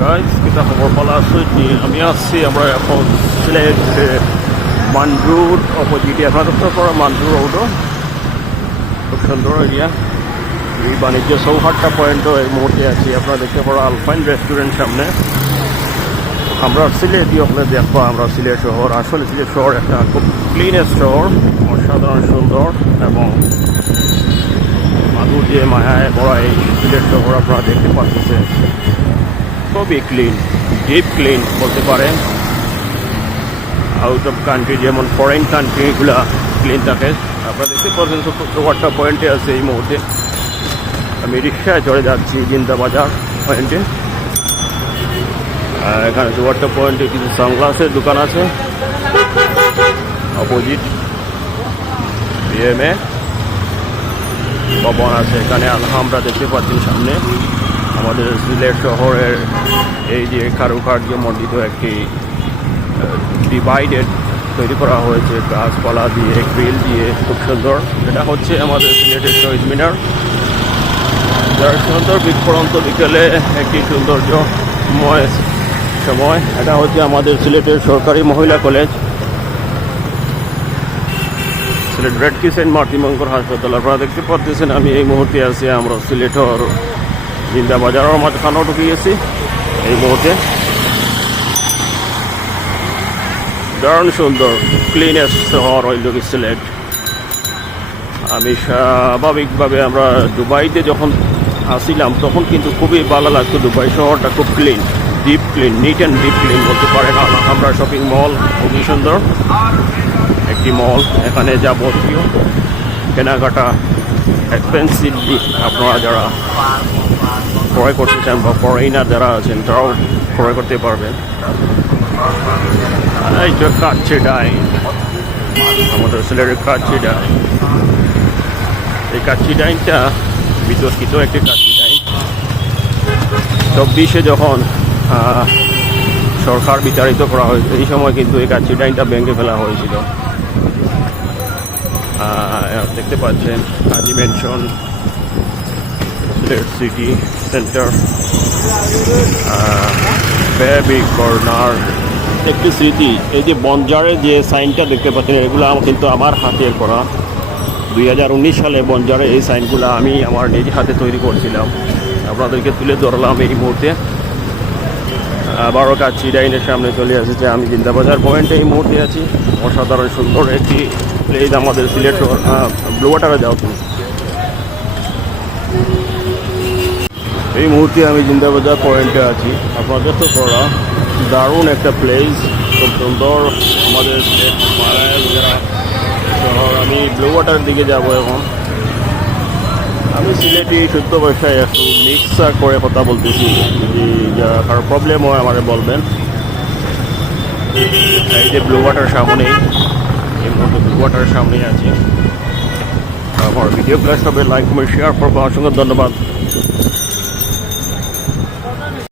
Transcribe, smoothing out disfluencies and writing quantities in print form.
Guys, kita খবর বলা আসছি আমি আসছি আমরা এখন সিলেট মানজুর অপোজিটে আপনাদের পড়া মানজুর রোডও খুব সুন্দর এরিয়া। এই বাণিজ্য চৌহাট্টা পয়েন্টও এই মুহূর্তে আছি। আপনারা দেখতে পারা আলফাইন রেস্টুরেন্ট সামনে। আমরা সিলেটই আপনার দেখবো আমরা সিলেট শহর। আসলে সিলেট শহর একটা খুব ক্লিনেস্ট শহর, অসাধারণ সুন্দর এবং মাদুর যে মায়ায় বড় এই সিলেট শহর আপনারা দেখতে পাচ্ছেন খুবই ক্লিন, ডিপ ক্লিন বলতে পারেন। আউট অফ কান্ট্রি যেমন ফরেন কান্ট্রিগুলো ক্লিন থাকে। আপনারা দেখতে পাচ্ছেন চৌহাট্টা পয়েন্টে আছে এই মুহূর্তে। আমি রিক্সায় চড়ে যাচ্ছি জিন্দাবাজার পয়েন্টে। এখানে চৌহাট্টা পয়েন্টে কিছু সানগ্লাসের দোকান আছে, অপোজিট বিএমএ ভবন আছে এখানে। আমরা দেখতে পাচ্ছি সামনে আমাদের সিলেট শহরের এই যে কারুকার্য মণ্ডিত একটি ডিভাইডেড তৈরি করা হয়েছে গাছপালা দিয়ে, গ্রিল দিয়ে, খুব সুন্দর। এটা হচ্ছে আমাদের সিলেটের শহীদ মিনার, যার সুন্দর পড়ন্ত বিকেলে একটি সৌন্দর্যময় সময়। এটা হচ্ছে আমাদের সিলেটের সরকারি মহিলা college, Sylhet red crescent Matrimangal হাসপাতাল। আপনারা দেখতে পাচ্ছেন আমি এই মুহূর্তে আছি আমরা সিলেটের জিন্দাবাজারের মাঝখানেও ঢুকে গেছি এই মুহূর্তে। দারুণ সুন্দর ক্লিনেস্ট শহর হইল সিলেট। আমি স্বাভাবিকভাবে আমরা দুবাইতে যখন আসছিলাম তখন কিন্তু খুবই ভালো লাগতো। দুবাই শহরটা খুব clean, deep clean, neat and deep clean বলতে পারেন। আমরা শপিং মল খুবই সুন্দর একটি মল। এখানে যাবতীয় কেনাকাটা এক্সপেন্সিভলি আপনারা যারা ক্রয় করতে চান বা ফরেনার যারা আছেন তারাও ক্রয় করতে পারবেন। এই যে কাচ্চি ডাইন, আমাদের সিলেটের কাচ্চি ডাইন। এই কাচ্চি ডাইনটা বিতর্কিত একটি কাচ্চি ডাইন। 24-এ যখন সরকার বিতাড়িত করা হয়েছে এই সময় কিন্তু এই কাচ্চি ডাইনটা ভেঙে ফেলা হয়েছিল। দেখতে পাচ্ছেন Haji mansion, Sylhet city centre, baby corner একটি স্মৃতি। এই যে বনজারের যে সাইনটা দেখতে পাচ্ছেন এগুলো কিন্তু আমার হাতের করা। 2019 সালে বনজারে এই সাইনগুলো আমি আমার নিজ হাতে তৈরি করছিলাম, আপনাদেরকে তুলে ধরলাম এই মুহূর্তে। আবারও কাচ্চি ডাইনের সামনে চলে এসেছে। আমি জিন্দাবাজার পয়েন্টে এই মুহূর্তে আছি। অসাধারণ সুন্দর একটি প্লেস আমাদের সিলেট ব্লু ওয়াটারে যাও তুমি। এই মুহূর্তে আমি জিন্দাবাজার পয়েন্টে আছি। আপনাদের তো করা দারুণ একটা প্লেস, খুব সুন্দর আমাদের সিলেট মারায় শহর। আমি ব্লু ওয়াটারের দিকে যাব এখন। আমি সিলেটি শুদ্ধ ভাষায় একটু মিক্সার করে কথা বলতেছি, যদি কারো প্রবলেম হয় আমাকে বলবেন। এই যে ব্লু ওয়াটার সামনেই, এই মুহূর্তে ব্লু ওয়াটারের সামনেই আছি। আমার ভিডিও ক্লাস হবে, লাইক কমেন্ট শেয়ার করবো। অসংখ্য ধন্যবাদ।